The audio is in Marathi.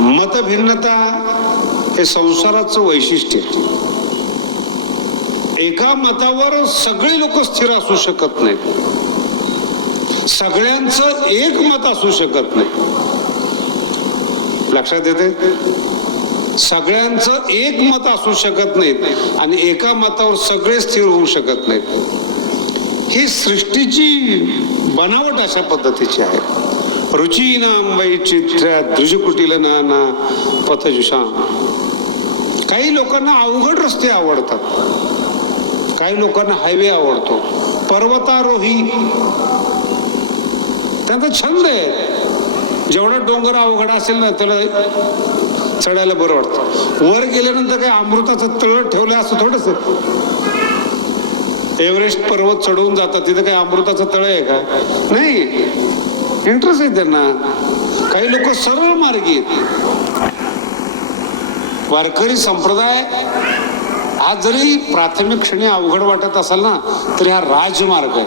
मतभिन्नता हे संसाराचं वैशिष्ट्य आहे. एका मतावर सगळे लोक स्थिर असू शकत नाहीत. सगळ्यांचं एक मत असू शकत नाही. लक्षात येते सगळ्यांचं एक मत असू शकत नाहीत आणि एका मतावर सगळे स्थिर होऊ शकत नाहीत. ही सृष्टीची बनावट अशा पद्धतीची आहे. रुचीनाम वैचित्र्य द्रुजकुटील नाना पथजुषा काही लोकांना अवघड रस्ते आवडतात. काही लोकांना हायवे आवडतो. पर्वतारोही. त्यांचा छंद आहे. जेवढा डोंगर अवघड असेल ना त्याला चढायला बरं वाटतं. वर गेल्यानंतर काही अमृताचं तळ ठेवलं असं थोडस. एव्हरेस्ट पर्वत चढवून जातात. तिथं काही अमृताचं तळ आहे का? नाही. इंटरेस्ट आहे त्यांना. काही लोक सरळ मार्गी आहेत वारकरी संप्रदाय आज जरी प्राथमिक क्षणी अवघड वाटत असाल ना तरी हा राजमार्ग आहे.